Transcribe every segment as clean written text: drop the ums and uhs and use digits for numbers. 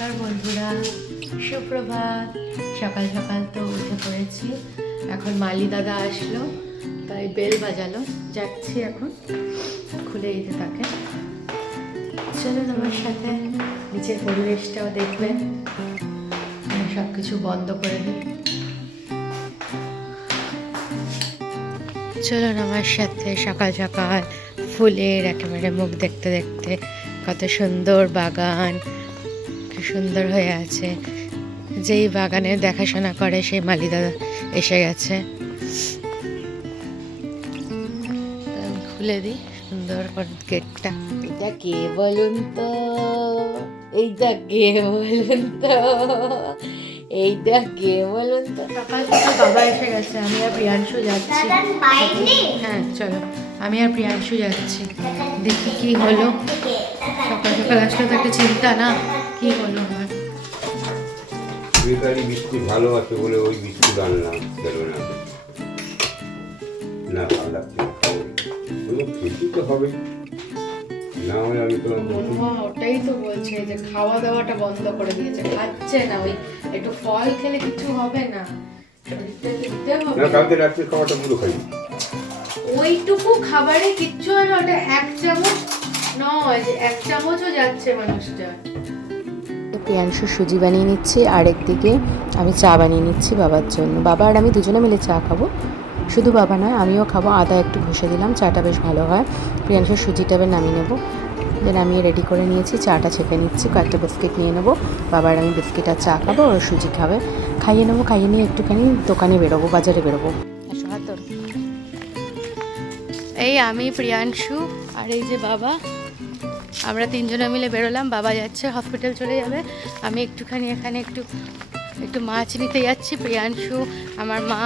নমস্কার বন্ধুরা, সুপ্রভাত। সকাল সকাল তো উঠে পড়েছি। এখন মালি দাদা আসলো, তাই বেল বাজালো, যাচ্ছি এখন। খুলে দিতে তাকে। চলুন আমার সাথে, নিচের পরিবেশটাও দেখবেন। আমি সব কিছু বন্ধ করে দিই। চলুন আমার সাথে সকাল সকাল ফুলের একেবারে মুখ দেখতে দেখতে, কত সুন্দর বাগান, কি সুন্দর হয়ে আছে। যেই বাগানের দেখাশোনা করে সেই মালি দাদা এসে গেছে। আমি খুলে দিই সুন্দর করে গেটটা। এটা কে বলুন তো? এইটা কে বলুন তো? এইটা কে বলুন তো? সকাল থেকে বাবা এসে গেছে, আমি আর প্রিয়াংশু যাচ্ছি। হ্যাঁ চলো, আমি আর প্রিয়াংশু যাচ্ছি। দেখি কি হলো। সকাল সকাল আসলে তো একটা চিন্তা না, কি হলো আমার। বেকারি বিস্কুট ভালো আছে বলে ওই বিস্কুট আনলাম, খেলো না। না ভালো লাগছে না, খাবো না। খেতে তো হবে, না হলে আমি তো ওটাই তো বলছে যে খাওয়া দাওয়াটা বন্ধ করে দিয়েছে, খাচ্ছে না। ওই একটু ফল খেলে কিছু হবে না, শরীরটা দিতে হবে না। কালকে রাত্রে খাওয়াটা পুরো খাই। ওইটুকু খাবারে কিচ্ছু হয় না, ওটা এক চামচ নয়, এক চামচও যাচ্ছে মানুষটা। প্রিয়াংশু সুজি বানিয়ে নিচ্ছি, আর একদিকে আমি চা বানিয়ে নিচ্ছি বাবার জন্য। বাবা আর আমি দুজনে মিলে চা খাবো। শুধু বাবা নয়, আমিও খাবো। আদা একটু ঘষে দিলাম, চাটা বেশ ভালো হয়। প্রিয়াংশুর সুজিটা এবার নামিয়ে নেবো। দেন আমি রেডি করে নিয়েছি, চাটা ছেঁকে নিচ্ছি। কয়েকটা বিস্কিট নিয়ে নেবো। বাবার আমি বিস্কিট আর চা খাবো, আর সুজি খাবে। খাইয়ে নেবো, খাইয়ে নিয়ে একটুখানি দোকানে বেরোবো, বাজারে বেরোবো। এই আমি, প্রিয়াংশু আর এই যে বাবা, আমরা তিনজনে মিলে বেরোলাম। বাবা যাচ্ছে হসপিটাল চলে যাবে, আমি একটুখানি এখানে একটু মাছ নিতে যাচ্ছি। প্রিয়াংশু, আমার মা,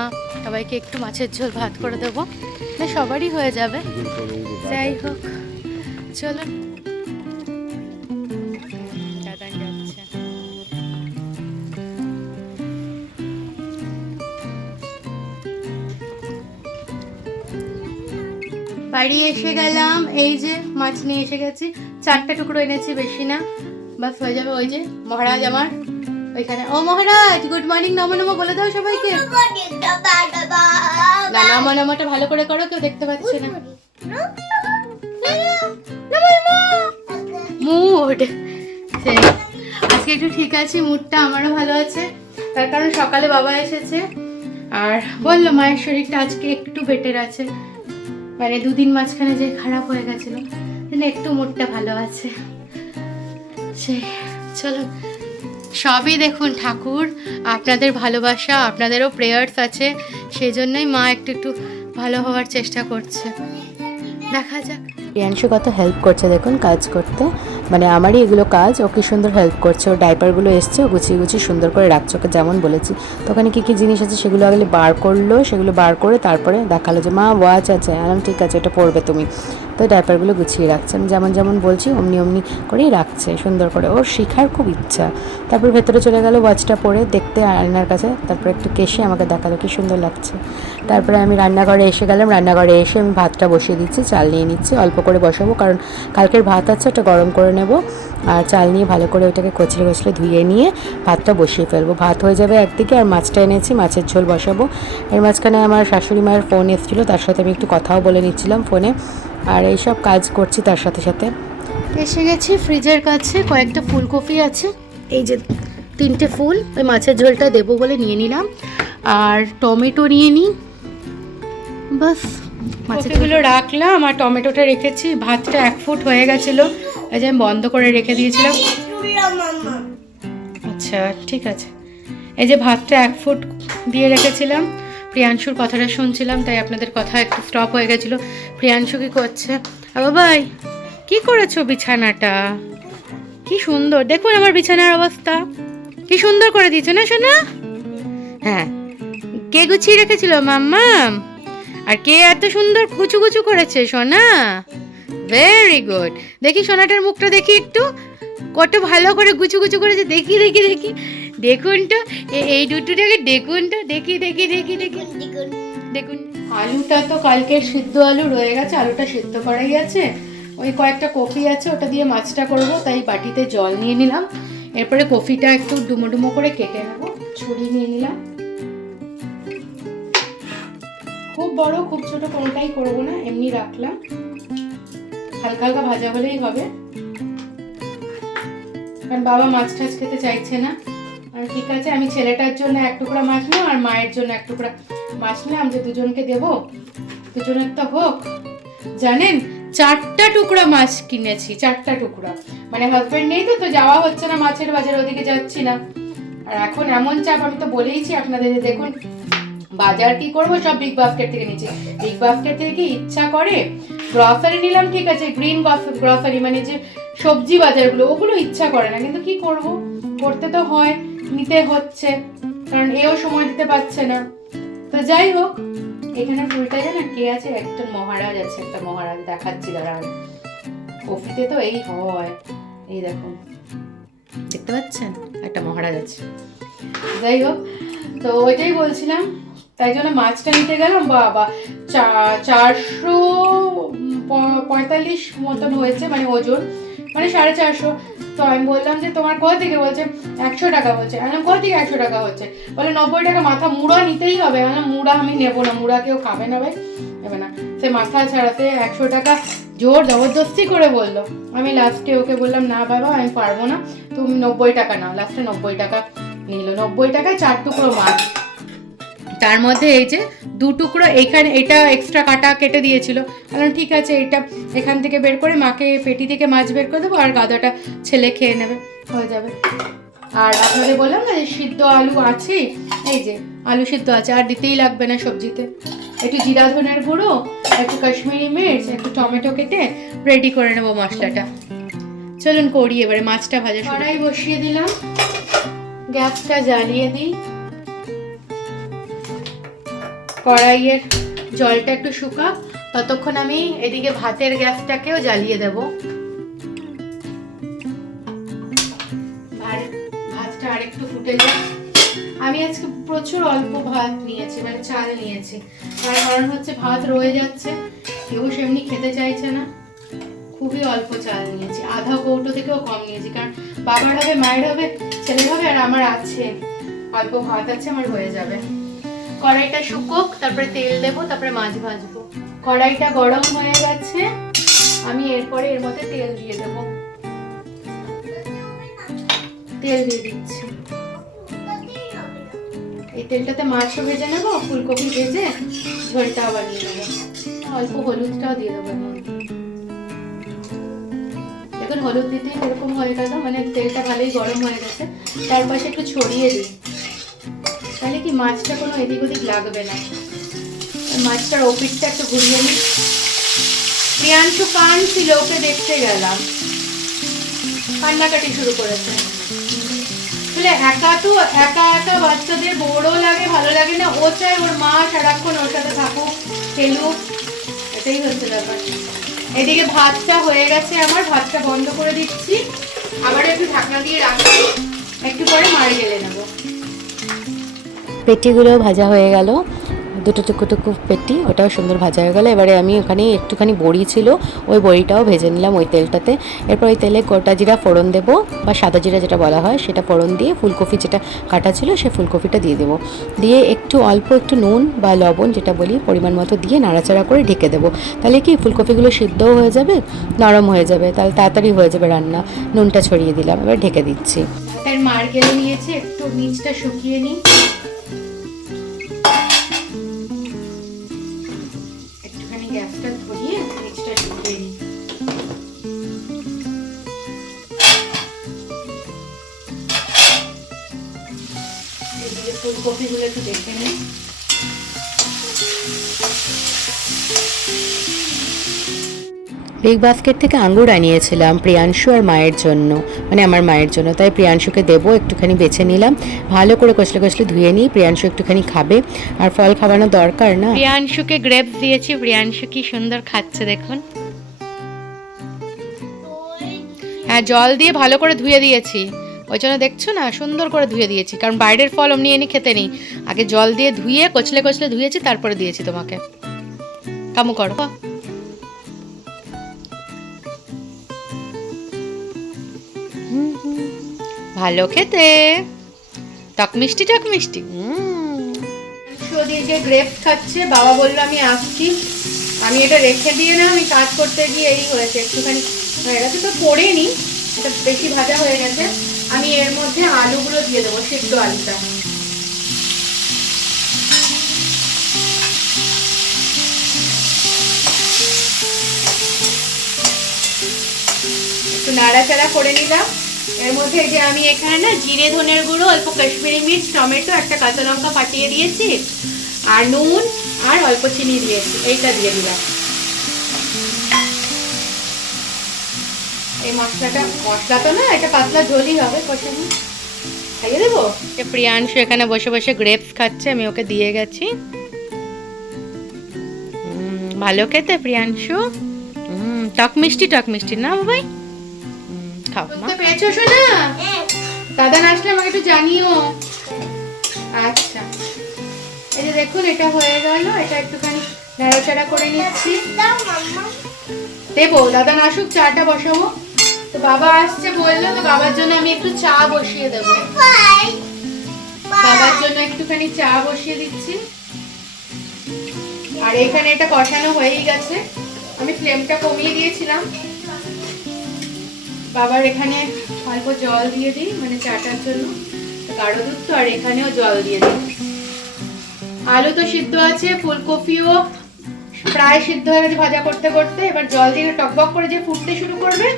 সবাইকে একটু মাছের ঝোল ভাত করে দেবো, সবারই হয়ে যাবে। যাই হোক, চলো। দাদা যাচ্ছে। বাড়ি এসে গেলাম, এই যে মাছ নিয়ে এসে গেছি। 4টে টুকরো এনেছি, বেশি না, বাস হয়ে যাবে। ওই যে মহারাজ আমার ওইখানে। ও মহারাজ, গুড মর্নিং। নমো নমো বলে দাও সবাইকে। না, নমো নমোটা ভালো করে করো, কেউ দেখতে পাচ্ছে না। মুড আজকে একটু ঠিক আছে, মুডটা আমারও ভালো আছে। তার কারণ সকালে বাবা এসেছে আর বললো মায়ের শরীরটা আজকে একটু বেটার আছে, মানে 2 দিন মাঝখানে যে খারাপ হয়ে গেছিল, একটু মুডটা ভালো আছে। সেই চলো, সবই দেখুন ঠাকুর, আপনাদের ভালোবাসা, আপনাদেরও প্রেয়ার্স আছে, সেই জন্যই মা একটু ভালো হওয়ার চেষ্টা করছে। দেখা যাক। প্রিয়াংশু কত হেল্প করছে দেখুন কাজ করতে, মানে আমারই এগুলো কাজ। ও কি সুন্দর হেল্প করছে। ও ডাইপারগুলো এসছে, ও গুছিয়ে গুছিয়ে সুন্দর করে রাখছে। ওকে যেমন বলেছি, তো ওখানে কী কী জিনিস আছে সেগুলো আগে বার করলো, সেগুলো বার করে তারপরে দেখালো যে মা ওয়াচ আছে। আলাম ঠিক আছে, এটা পড়বে তুমি। তো ডাইপারগুলো গুছিয়ে রাখছে, আমি যেমন যেমন বলছি অমনি অমনি করেই রাখছে সুন্দর করে। ওর শেখার খুব ইচ্ছা। তারপর ভেতরে চলে গেল ওয়াচটা পরে দেখতে আয়নার কাছে, তারপর একটু কেশে আমাকে দেখালো কি সুন্দর লাগছে। তারপরে আমি রান্নাঘরে এসে গেলাম। রান্নাঘরে এসে আমি ভাতটা বসিয়ে দিচ্ছি, চাল নিয়ে নিচ্ছি, অল্প করে বসাবো, কারণ কালকের ভাত আছে, ওটা গরম করে নেব। আর চাল নিয়ে ভালো করে ওইটাকে কচলে কচলে ধুয়ে নিয়ে ভাতটা বসিয়ে ফেলবো। ভাত হয়ে যাবে একদিকে, আর মাছটা এনেছি, মাছের ঝোল বসাবো। এর মাঝখানে আমার শাশুড়ি মায়ের ফোন এসেছিলো, তার সাথে আমি একটু কথাও বলে নিচ্ছিলাম ফোনে, আর এইসব কাজ করছি তার সাথে সাথে। এসে গেছি ফ্রিজের কাছে, কয়েকটা ফুলকপি আছে, এই যে 3টে ফুল, ওই মাছের ঝোলটা দেবো বলে নিয়ে নিলাম। আর টমেটো নিয়ে নিই, বাস। মাছগুলো রাখলাম আর টমেটোটা রেখেছি। ভাতটা 1 ফুট হয়ে গেছিলো, এই যে আমি বন্ধ করে রেখে দিয়েছিলাম। আচ্ছা ঠিক আছে, এই যে ভাতটা 1 ফুট দিয়ে রেখেছিলাম। প্রিয়াংশুর কথাটা শুনছিলাম, তাই আপনাদের কথা একটু স্টপ হয়ে গেছিলো। প্রিয়াংশু কি করছে? বাবাই, কি করেছো বিছানাটা? কি সুন্দর দেখুন আমার বিছানার অবস্থা, কি সুন্দর করে দিয়েছো না সোনা? হ্যাঁ, কে গুছিয়ে রেখেছিল? মাম্মা। আর কে এত সুন্দর কুচু কুচু করেছে সোনা? Very good. দেখি সোনাটার মুখটা দেখি একটু, কত ভালো করে গুচু গুচু করেছে। দেখি দেখি দেখি, দেখুন তো এই দুটোটাকে, দেখুন তো, দেখি দেখি দেখি দেখি দেখুন। আলুটা তো কালকের সিদ্ধ আলু রয়ে গেছে, আলুটা সিদ্ধ করাই আছে। ওই কয়েকটা কফি আছে, ওটা দিয়ে মাছটা করব, তাই বাটিতে জল নিয়ে নিলাম। এরপরে কফিটা একটু ডুমো ডুমো করে কেটে নেবো, ছুরি নিয়ে নিলাম। খুব বড় খুব ছোট কোনোটাই করবো না, এমনি রাখলাম, হালকা হালকা ভাজা হলেই হবে, কারণ বাবা মাছ টাছ খেতে চাইছে না। আর ঠিক আছে, আমি ছেলেটার জন্য এক টুকরা মাছ নিলাম আর মায়ের জন্য এক টুকরা মাছ নিলাম, যে দুজনকে দেবো, দুজনের তো হোক। জানেন 4টা টুকরা মাছ কিনেছি, 4টা টুকরা, মানে হাজবেন্ড নেই তো যাওয়া হচ্ছে না মাছের বাজার, ওদিকে যাচ্ছি না। আর এখন এমন চাপ, আমি তো বলেইছি আপনাদের, দেখুন বাজার কি করবো, সব বিগ বাস্কেট থেকে নিচ্ছি। বিগ বাস্কেট থেকে কি ইচ্ছা করে, গ্রসারি নিলাম ঠিক আছে, গ্রিন গ্রসারি মানে যে সবজি বাজারগুলো, ওগুলো ইচ্ছা করে না, কিন্তু কি করব, করতে তো হয়, নিতে হচ্ছে, কারণ এও সময় দিতে পারছে না। তো যাই হোক, এখানে ফুলটা জানেন কে আছে, একটা মহারাজ আছে, একটা মহারাজ দেখাচ্ছি দাঁড়ান, কফিতে তো এই হয়, এই দেখুন দেখতে পাচ্ছেন একটা মহারাজ আছে। যাই হোক, তো ওইটাই বলছিলাম, তাই জন্য মাছটা নিতে গেলাম, বাবা 445 মতন হয়েছে, মানে ওজন, মানে 450। তো আমি বললাম যে তোমার কোথা থেকে, বলছে 100 টাকা বলছে। আমি কোথা থেকে 100 টাকা হচ্ছে, বলে 90 টাকা মাথা, মুড়া নিতেই হবে। আমি মুড়া আমি নেবো না, মুড়া কেউ খাবে না ভাই, নেবে না। সে মাথা ছাড়াতে 100 টাকা জোর জবরদস্তি করে বললো। আমি লাস্টে ওকে বললাম না বাবা আমি পারবো না, তুমি 90 টাকা নাও। লাস্টে 90 টাকা নিল, 90 টাকায় 4 টুকরো মাছ, তার মধ্যে এই যে 2 টুকরো এইখানে, এটা এক্সট্রা কাটা কেটে দিয়েছিল। বললাম ঠিক আছে, এটা এখান থেকে বের করে মাকে পেটি থেকে মাছ বের করে দেবো, আর গাদাটা ছেলে খেয়ে নেবে, হয়ে যাবে। আর আপনাদের বললাম না যে সিদ্ধ আলু আছে, এই যে আলু সিদ্ধ আছে, আর দিতেই লাগবে না সবজিতে। একটু জিরা ধনের গুঁড়ো, একটু কাশ্মীরি মির্চ, একটু টমেটো কেটে রেডি করে নেবো মশলাটা। চলুন করি এবারে মাছটা ভাজা। কড়াই বসিয়ে দিলাম, গ্যাসটা জ্বালিয়ে দিই, কড়াইয়ের জলটা একটু শুকাক, ততক্ষণ আমি এদিকে ভাতের গ্যাসটাকেও জ্বালিয়ে দেব। ভাতটা আরেকটু ফুটে যায়। আমি আজকে প্রচুর অল্প ভাত নিয়েছি, মানে চাল নিয়েছি, তার কারণ হচ্ছে ভাত রয়ে যাচ্ছে, কেউ সেমনি খেতে চাইছে না, খুবই অল্প চাল নিয়েছি, আধা কৌটো থেকেও কম নিয়েছি, কারণ বাবার হবে, মায়ের হবে, ছেলের হবে, আর আমার আছে অল্প ভাত আছে, আমার হয়ে যাবে। কড়াইটা শুকোক, তারপরে তেল দেবো, তারপরে মাছ ভাজবো। কড়াইটা গরম হয়ে গেছে, আমি এরপরে এর মধ্যে তেল দিয়ে দেবো, তেল দিয়ে দিচ্ছি। এই তেলটাতে মাছও ভেজে নেবো, ফুলকপি ভেজে ঝোলটাও বানিয়ে নেবো, অল্প হলুদটাও দিয়ে দেবো। এখন হলুদ দিতে এরকম হয়ে গেল, মানে তেলটা ভালোই গরম হয়ে গেছে। তার পাশে একটু ছড়িয়ে দিই, তাহলে কি মাছটা কোনো এদিক ওদিক লাগবে না। মাছটার ওপিটটা একটু ঘুরিয়ে নিই। প্রিয়াংশু কান ছিল, ওকে দেখতে গেলাম, কান্নাকাটি শুরু করেছে। আসলে একা একা বাচ্চাদের বোরও লাগে, ভালো লাগে না, ও চায় ওর মা সারাক্ষণ ওর সাথে থাকুক, খেলুক, এটাই হচ্ছে ব্যাপার। এদিকে ভাতটা হয়ে গেছে আমার, ভাতটা বন্ধ করে দিচ্ছি, আবার একটু ঢাকনা দিয়ে রাখছি, একটু পরে মারে গেলে নেবো। পেটিগুলো ভাজা হয়ে গেল, 2 টুকরো পেটি, ওটাও সুন্দর ভাজা হয়ে গেল। এবারে আমি ওখানে একটুখানি বড়ি ছিল, ওই বড়িটাও ভেজে নিলাম ওই তেলটাতে। এরপর ওই তেলে গোটা জিরা ফোড়ন দেবো, বা সাদা জিরা যেটা বলা হয় সেটা ফোড়ন দিয়ে, ফুলকপি যেটা কাটা ছিল সেই ফুলকপিটা দিয়ে দেবো, দিয়ে একটু অল্প একটু নুন বা লবণ যেটা বলি পরিমাণ মতো দিয়ে নাড়াচাড়া করে ঢেকে দেবো। তাহলে কি ফুলকপিগুলো সিদ্ধও হয়ে যাবে, নরম হয়ে যাবে, তাহলে তাড়াতাড়ি হয়ে যাবে রান্না। নুনটা ছড়িয়ে দিলাম, এবার ঢেকে দিচ্ছি। মার গেলে নিয়েছি, একটু নিচটা শুকিয়ে নিই, গ্যাসটা ধরিয়ে নিচটা শুকিয়ে নিই। এদিকে ফুলকপিগুলো একটু দেখে নিই। বিগ বাস্কেট থেকে আঙ্গুর আনিয়েছিলাম প্রিয়াংশু আর মায়ের জন্য, মানে আমার মায়ের জন্য, তাই প্রিয়াংশুকে দেবো, একটুখানি বেছে নিলাম, ভালো করে কষলে কষলে ধুয়ে নিই, প্রিয়াংশু একটুখানি খাবে, আর ফল খাওয়ানো দরকার না। প্রিয়াংশুকে গ্রেপস দিয়েছি, প্রিয়াংশু কি সুন্দর খাচ্ছে দেখুন। হ্যাঁ, জল দিয়ে ভালো করে ধুয়ে দিয়েছি, ওই জন্য দেখছো না সুন্দর করে ধুয়ে দিয়েছি, কারণ বাইরের ফল অমনি এনে খেতে নেই, আগে জল দিয়ে ধুয়ে কচলে কচলে ধুয়েছি, তারপরে দিয়েছি তোমাকে। কামু করো, ভালো খেতে, টক মিষ্টি টক মিষ্টি। দিয়ে গ্রেপস খাচ্ছে, বাবা বললো আমি আসছি, আমি এটা রেখে দিয়ে না আমি কাজ করতে গিয়ে এই হয়েছে একটুখানি হয়ে গেছে, তো পড়েনি, এটা বেশি ভাজা হয়ে গেছে। আমি এর মধ্যে আলুগুলো দিয়ে দেবো, সিদ্ধ আলুটা। একটু নাড়াচাড়া করে নিলাম। এর মধ্যে যে আমি এখানে না জিরে ধনের গুঁড়ো, অল্প কাশ্মীরি মির্চ, টমেটো, একটা কাঁচা লঙ্কা ফাটিয়ে দিয়েছি, আর নুন আর অল্প চিনি দিয়েছি, এইটা দিয়ে দিলাম। এই মশলা তো না, এটা পাতলা ঝোলই হবে, কষানো খাইয়ে দেবো। প্রিয়াংশু এখানে বসে বসে গ্রেপস খাচ্ছে, আমি ওকে দিয়ে গেছি। ভালো খেতে প্রিয়াংশু, টক মিষ্টি না বাবাই? খাও, পেয়েছো শোনা? দাদা আসলে আমাকে একটু জানিও। আচ্ছা, এই যে দেখুন এটা হয়ে গেল, এটা একটুখানি নাড়াচাড়া করে নিচ্ছি। দেবো, দাদা আসুক, চাটা বসাবো। তো বাবা আসছে বললো, তো বাবার জন্য আমি একটু চা বসিয়ে দেবো। বাবার জন্য একটুখানি চা বসিয়ে দিচ্ছি। আর এখানে এটা কষানো হয়েই গেছে, আমি ফ্লেমটা কমিয়ে দিয়েছিলাম। বাবার এখানে অল্প জল দিয়ে দিই, মানে চাটার জন্য, গাঢ় দুধ তো, আর এখানেও জল দিয়ে দিই। আলু তো সিদ্ধ আছে, ফুলকপিও প্রায় সিদ্ধ হয়ে গেছে ভাজা করতে করতে। এবার জল দিয়ে টকবক করে যে ফুটতে শুরু করবে,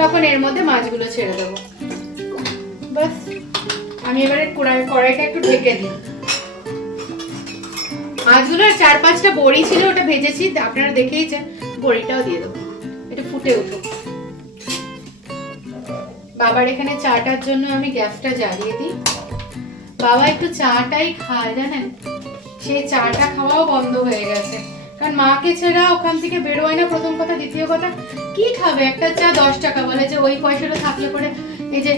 তখন এর মধ্যে মাছগুলো ছেড়ে দেবো। বাস, আমি এবারে কড়াইটা একটু ঢেকে দিই। মাছগুলো আর 4-5টা বড়ি ছিল, ওটা ভেজেছি, আপনারা দেখেইছেন। বড়িটাও দিয়ে দেবো, একটু ফুটে উঠুক। বাবার এখানে চাটার জন্য আমি গ্যাসটা জ্বালিয়ে দিই। বাবা একটু চাটাই খায়, জানেন, সে চাটা খাওয়াও বন্ধ হয়ে গেছে, কারণ মাকে ছাড়া ওখান থেকে বেরোয় না, প্রথম কথা। দ্বিতীয় কথা, কি খাবে, একটা চা 10 টাকা, বলে যে ওই পয়সাটা থাকলে পরে এই যে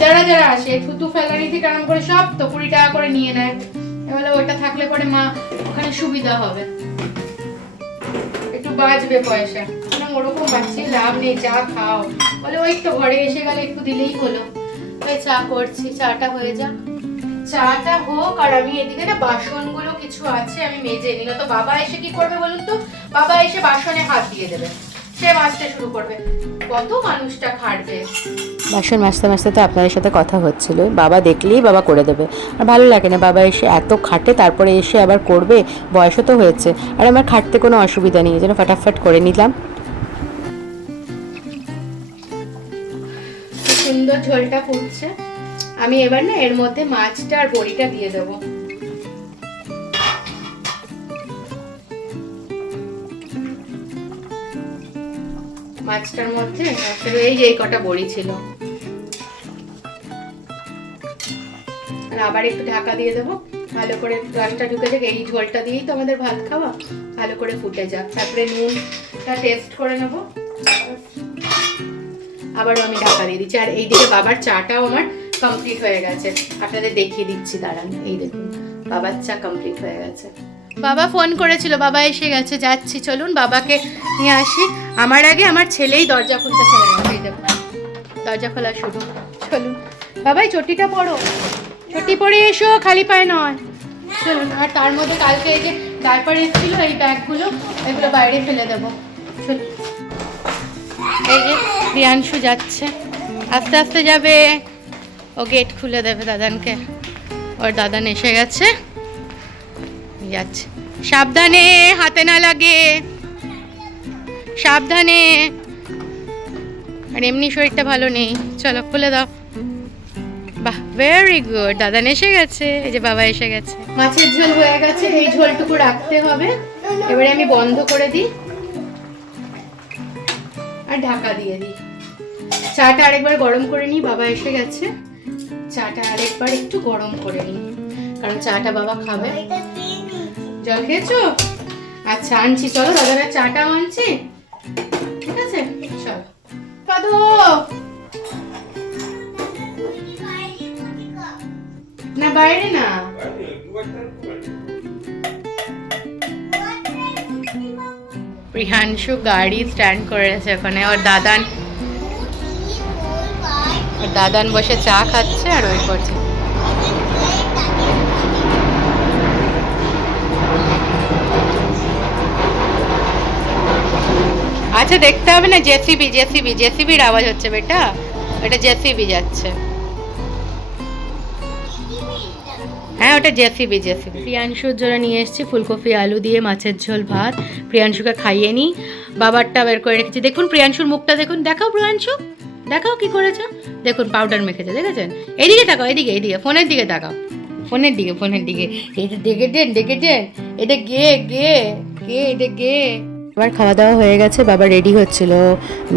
যারা যারা আসে থুতু ফেলানি থেকে আরম্ভ করে সব তো 20 টাকা করে নিয়ে নেয়, এবারে ওইটা থাকলে পরে মা ওখানে সুবিধা হবে, একটু বাঁচবে পয়সা। ওরকম বাঁচিয়ে লাভ নেই, চা খাও বলে, ওই তো ঘরে এসে গেলে একটু দিলেই হলো। ওই চা করছি, চাটা হয়ে যাক, চাটা হোক। আর আমি এদিকে না বাসনগুলো কিছু আছে, আমি মেজে নিলাম। তো বাবা এসে কি করবে বলুন তো? বাবা এসে বাসনে হাত দিয়ে দেবে, সে মাজতে শুরু করবে, কত মানুষটা খাটবে। বাসন মাজতে মাজতে তো আপনাদের সাথে কথা হচ্ছিল, বাবা দেখলেই বাবা করে দেবে, আর ভালো লাগে না বাবা এসে এত খাটে, তারপরে এসে আবার করবে, বয়সও তো হয়েছে। আর আমার খাটতে কোনো অসুবিধা নেই, যেন ফটাফট করে নিলাম। সুন্দর ঝোলটা ফুটছে, আমি এবার না এর মধ্যে মাছটা আর বড়িটা দিয়ে দেবো। মাছটার মধ্যে এই যে কটা বড়ি ছিল, আর আবার একটু ঢাকা দিয়ে দেবো, ভালো করে রসটা ঢুকে যাক। এই ঝোলটা দিয়েই তো আমাদের ভাত খাওয়া, ভালো করে ফুটে যাক। তারপরে নুনটা টেস্ট করে নেবো, আবারও আমি ঢাকা দিয়ে দিচ্ছি। আর এইদিকে বাবার চাটাও আমার কমপ্লিট হয়ে গেছে, আপনাদের দেখিয়ে দিচ্ছি, দাঁড়ান। এই দেখুন, বাবার চা কমপ্লিট হয়ে গেছে। বাবা ফোন করেছিল, বাবা এসে গেছে, যাচ্ছি, চলুন বাবাকে নিয়ে আসি। আমার আগে আমার ছেলেই দরজা খুলতে চলে গেছে, এই দেখুন দরজা খোলা শুরু। চলুন বাবাই, চটিটা পরো, চটি পরে এসো, খালি পায়ে নয়, চলুন। আর তার মধ্যে কালকে এই যে ডাইপার এসেছিল, এই ব্যাগগুলো, এগুলো বাইরে ফেলে দেবো, চলুন। এই যে প্রিয়াংশু যাচ্ছে, আস্তে আস্তে যাবে, ও গেট খুলে দেবে দাদানকে, ওর দাদান এসে গেছে, যাচ্ছে। সাবধানে, হাতে না লাগে, সাবধানে। আর এমনি শরীরটা ভালো নেই, চলো খুলে দাও। বাহ, ভেরি গুড, দাদান এসে গেছে, এই যে বাবা এসে গেছে। মাছের ঝোল হয়ে গেছে, এই ঝোলটুকু রাখতে হবে। এবারে আমি বন্ধ করে দিই আর ঢাকা দিয়ে দিই। চাটা আরেকবার গরম করে নিই, বাবা এসে গেছে, চাটা আরেকবার একটু গরম করে নিই, কারণ চাটা বাবা খাবে। জল খেয়েছো? আচ্ছা আনছি, চলো দাদারা চাটা আনছি, ঠিক আছে, চলো। কাদো না, বাইরে না, প্রিয়াংশু গাড়ি স্ট্যান্ড করেছে ওখানে, ওর দাদান বসে চা খাচ্ছে আর ওই করছে। আচ্ছা দেখতে হবে না, জেসিবি জেসিবি জেসিবির আওয়াজ হচ্ছে বেটা, এটা জেসিবি যাচ্ছে। হ্যাঁ ওটা জেসিবি জেসিবি। প্রিয়াংশুর জন্য নিয়ে এসেছি ফুলকপি আলু দিয়ে মাছের ঝোল ভাত, প্রিয়াংশুকে খাইয়ে নিই, বাবারটা বের করে রেখেছি। দেখুন প্রিয়াংশুর মুখটা দেখুন, দেখাও প্রিয়াংশু, দেখাও কি করেছে, দেখুন পাউডার মেখেছে, দেখেছেন? এইদিকে তাকাও, এদিকে এইদিকে, ফোনের দিকে তাকাও, ফোনের দিকে ফোনের দিকে, এটা দেখেছেন দেখেছেন, এটা গে গে গে, এটা গে। আবার খাওয়া দাওয়া হয়ে গেছে, বাবা রেডি হচ্ছিল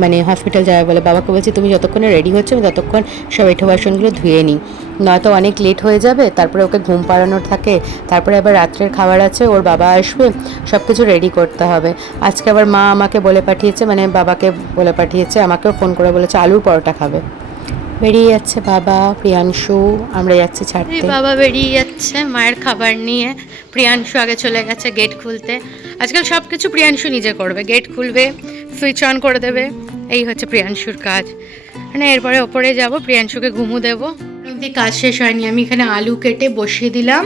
মানে হসপিটাল যাবে বলে। বাবাকে বলছি তুমি যতক্ষণে রেডি হচ্ছে আমি ততক্ষণ সব এঁঠো বাসনগুলো ধুয়ে নিই, নয়তো অনেক লেট হয়ে যাবে। তারপরে ওকে ঘুম পাড়ানোর থাকে, তারপরে আবার রাত্রের খাবার আছে, ওর বাবা আসবে, সব কিছু রেডি করতে হবে। আজকে আবার মা আমাকে বলে পাঠিয়েছে, মানে বাবাকে বলে পাঠিয়েছে, আমাকেও ফোন করে বলেছে আলুর পরোটা খাবে। বেরিয়ে যাচ্ছে বাবা, প্রিয়াংশু, আমরা যাচ্ছি ছাড়তে। বাবা বেরিয়ে যাচ্ছে মায়ের খাবার নিয়ে, প্রিয়াংশু আগে চলে গেছে গেট খুলতে। আজকাল সব কিছু প্রিয়াংশু নিজে করবে, গেট খুলবে, সুইচ অন করে দেবে, এই হচ্ছে প্রিয়াংশুর কাজ। মানে এরপরে ওপরে যাব, প্রিয়াংশুকে ঘুমু দেবো। অবধি কাজ শেষ হয়নি, আমি এখানে আলু কেটে বসিয়ে দিলাম।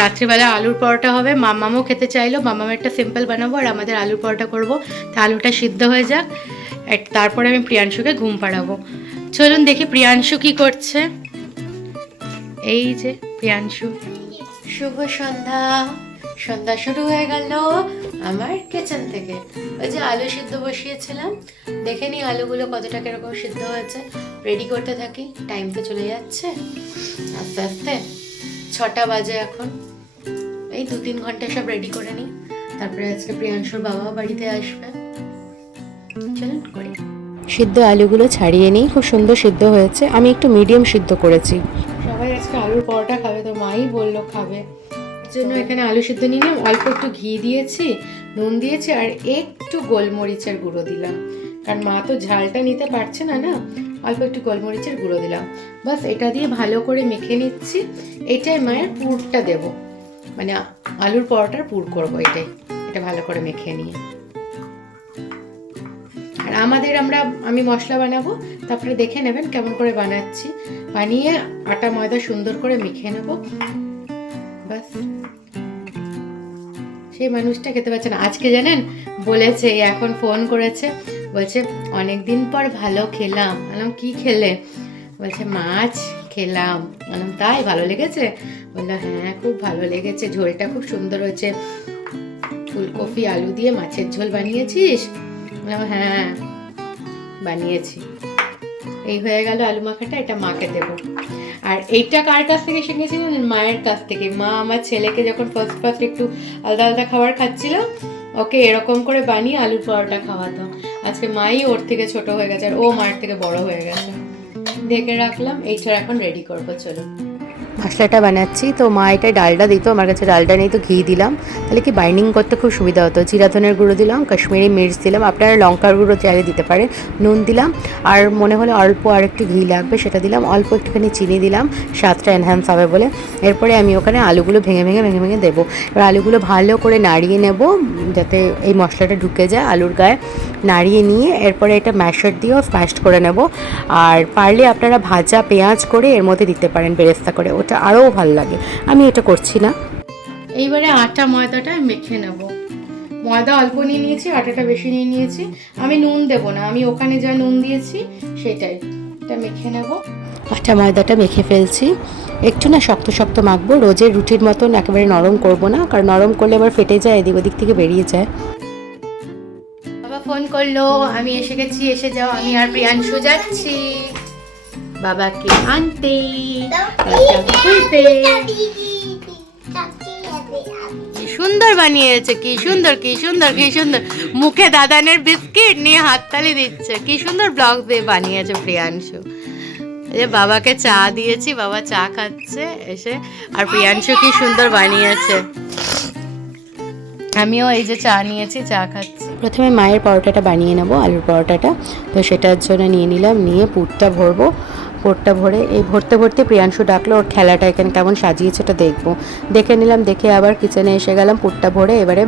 রাত্রিবেলা আলুর পরোটা হবে, মাম্মামও খেতে চাইলো, মাম্মামেরটা সিম্পল বানাবো আর আমাদের আলুর পরোটা করবো। তা আলুটা সিদ্ধ হয়ে যাক, তারপরে আমি প্রিয়াংশুকে ঘুম পাড়াবো। চলুন দেখি প্রিয়াংশু কি করছে। এই যে প্রিয়াংশু, শুভ সন্ধ্যা, সন্ধ্যা শুরু হয়ে গেল আমার কিচেন থেকে। ওই যে আলু সিদ্ধ বসিয়েছিলাম, দেখে নি আলুগুলো কতটা কিরকম সিদ্ধ হয়েছে। রেডি করতে থাকি, টাইম তো চলে যাচ্ছে আস্তে আস্তে। 6টা বাজে এখন, এই 2-3 ঘন্টা সব রেডি করে নিই, তারপরে আজকে প্রিয়াংশুর বাবা বাড়িতে আসবে। চলুন করি। সিদ্ধ আলুগুলো ছাড়িয়ে নিই, খুব সুন্দর সিদ্ধ হয়েছে, আমি একটু মিডিয়াম সিদ্ধ করেছি। সবাই আজকে আলুর পরোটা খাবে, তো মাই বললো খাবে, জন্য এখানে আলু সিদ্ধ নিয়ে নিলাম। অল্প একটু ঘি দিয়েছি, নুন দিয়েছি আর একটু গোলমরিচের গুঁড়ো দিলাম, কারণ মা তো ঝালটা নিতে পারছে না, না অল্প একটু গোলমরিচের গুঁড়ো দিলাম। বাস এটা দিয়ে ভালো করে মেখে নিচ্ছি। এটাই মায়ের পুরটা দেব, মানে আলুর পরোটার পুর করবো, এটা ভালো করে মেখে নিয়ে। আর আমি মশলা বানাবো, তারপরে দেখে নেবেন কেমন করে বানাচ্ছি। বানিয়ে আটা ময়দা সুন্দর করে মেখে নেব, বাস। সেই মানুষটা খেতে পারছে না আজকে, জানেন বলেছে, এখন ফোন করেছে, বলছে অনেকদিন পর ভালো খেলাম। বললাম কি খেলে? বলছে মাছ খেলাম। বললাম তাই, ভালো লেগেছে? বললো হ্যাঁ খুব ভালো লেগেছে, ঝোলটা খুব সুন্দর হয়েছে, ফুলকপি আলু দিয়ে মাছের ঝোল বানিয়েছিস? বললাম হ্যাঁ বানিয়েছি। এই হয়ে গেল আলু মাখাটা, এটা মাকে দেবো। আর এইটা কার কাছ থেকে শিখেছি জানেন? মায়ের কাছ থেকে। মা আমার ছেলেকে যখন ফার্স্ট একটু আলাদা আলাদা খাবার খাচ্ছিল, ওকে এরকম করে বানিয়ে আলুর পরোটা খাওয়াতো। আজকে মাই ওর থেকে ছোট হয়ে গেছে আর ও মায়ের থেকে বড় হয়ে গেছে। ঢেকে রাখলাম, এইটা এখন রেডি করবো। চলো মশলাটা বানাচ্ছি, তো মা এটা ডালটা দিত, আমার কাছে ডালটা নেই, তো ঘি দিলাম, তাহলে কি বাইন্ডিং করতে খুব সুবিধা হতো। জিরা ধনের গুঁড়ো দিলাম, কাশ্মীরি মির্চ দিলাম, আপনারা লঙ্কার গুঁড়ো চাইলে দিতে পারেন, নুন দিলাম, আর মনে হলে অল্প আর একটু ঘি লাগবে সেটা দিলাম, অল্প একটুখানি চিনি দিলাম, স্বাদটা এনহ্যান্স হবে বলে। এরপরে আমি ওখানে আলুগুলো ভেঙে ভেঙে ভেঙে ভেঙে দেবো। এবার আলুগুলো ভালো করে নাড়িয়ে নেব, যাতে এই মশলাটা ঢুকে যায় আলুর গায়ে। নাড়িয়ে নিয়ে এরপরে এটা ম্যাশার দিয়েও স্ম্যাশড করে নেব। আর পারলে আপনারা ভাজা পেঁয়াজ করে এর মধ্যে দিতে পারেন, বেরেস্তা করে, ওটা আরও ভালো লাগে। আমি এটা করছি না। এইবারে আটা ময়দাটা মেখে নেব। ময়দা অল্প নিয়ে নিয়েছি, আটাটা বেশি নিয়ে নিয়েছি। আমি নুন দেবো না, আমি ওখানে যা নুন দিয়েছি সেটাই। এটা মেখে নেব। আটা ময়দাটা মেখে ফেলছি, একটু না শক্ত শক্ত মাখবো, রোজের রুটির মতন একেবারে নরম করব না, কারণ নরম করলে আবার ফেটে যায়, এদিক ওদিক থেকে বেরিয়ে যায়। বাবা ফোন করলো, আমি এসে গেছি, এসে যাও, আমি আর প্রিয়াংশু যাচ্ছি বাবাকে আনতে, খুলতে। কি সুন্দর বানিয়েছে, কি সুন্দর কি সুন্দর কি সুন্দর, মুখে দাদানের বিস্কিট নিয়ে হাততালি দিচ্ছে। কি সুন্দর ব্লগ দিয়ে বানিয়েছে প্রিয়াংশু। এই যে বাবাকে চা দিয়েছি, বাবা চা খাচ্ছে এসে, আর প্রিয়াংশু কি সুন্দর বানিয়েছে। আমিও এই যে চা নিয়েছি, চা খাচ্ছি। প্রথমে মায়ের পরোটাটা বানিয়ে নেব, আলুর পরোটাটা, তো সেটার জন্য নিয়ে নিলাম, নিয়ে পুরটা ভরবো। পোটটা ভরে এই ভরতে ভরতে প্রিয়াংশু ডাকলো ওর খেলাটা এখানে কেমন সাজিয়েছে ওটা দেখবো। দেখে নিলাম, দেখে আবার কিচেনে এসে গেলাম, পুরটা ভরে এবারে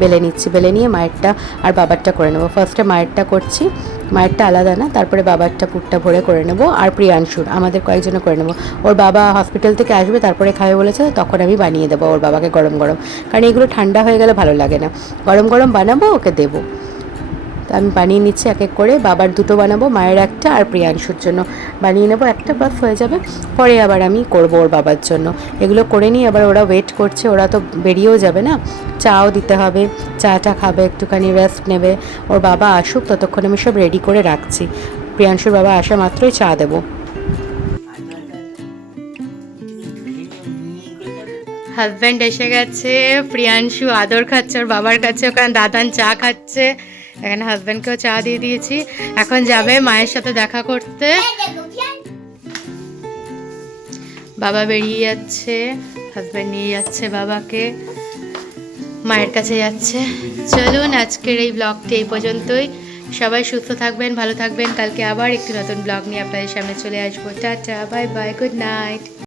বেলে নিচ্ছি, বেলে নিয়ে মায়েরটা আর বাবারটা করে নেবো। ফার্স্টে মায়েরটা করছি, মায়েরটা আলাদা না, তারপরে বাবারটা পুরটা ভরে করে নেবো আর প্রিয়াংশুর আমাদের কয়েকজনে করে নেবো। ওর বাবা হসপিটাল থেকে আসবে তারপরে খাবে বলেছে, তখন আমি বানিয়ে দেবো ওর বাবাকে গরম গরম, কারণ এগুলো ঠান্ডা হয়ে গেলে ভালো লাগে না, গরম গরম বানাবো ওকে দেবো। তো আমি বানিয়ে নিচ্ছি এক এক করে, বাবার দুটো বানাবো, মায়ের একটা আর প্রিয়াংশুর জন্য বানিয়ে নেবো একটা, বাস হয়ে যাবে। পরে আবার আমি করবো ওর বাবার জন্য। এগুলো করে নিয়ে আবার ওরা ওয়েট করছে, ওরা তো বেরিয়েও যাবে না, চাও দিতে হবে, চাটা খাবে, একটুখানি রেস্ট নেবে। ওর বাবা আসুক ততক্ষণ আমি সব রেডি করে রাখছি, প্রিয়াংশুর বাবা আসা মাত্রই চা দেবো। হাজব্যান্ড এসে গেছে, প্রিয়াংশু আদর খাচ্ছে ওর বাবার কাছে, ওখানে দাদান চা খাচ্ছে, এখানে হাজব্যান্ডকেও চা দিয়ে দিয়েছি। এখন যাবে মায়ের সাথে দেখা করতে, বাবা বেরিয়ে যাচ্ছে, হাজব্যান্ড নিয়ে যাচ্ছে বাবাকে, মায়ের কাছে যাচ্ছে। চলুন আজকের এই ব্লগটি এই পর্যন্তই, সবাই সুস্থ থাকবেন, ভালো থাকবেন, কালকে আবার একটি নতুন ব্লগ নিয়ে আপনাদের সামনে চলে আসবো। Tata, bye bye, good night.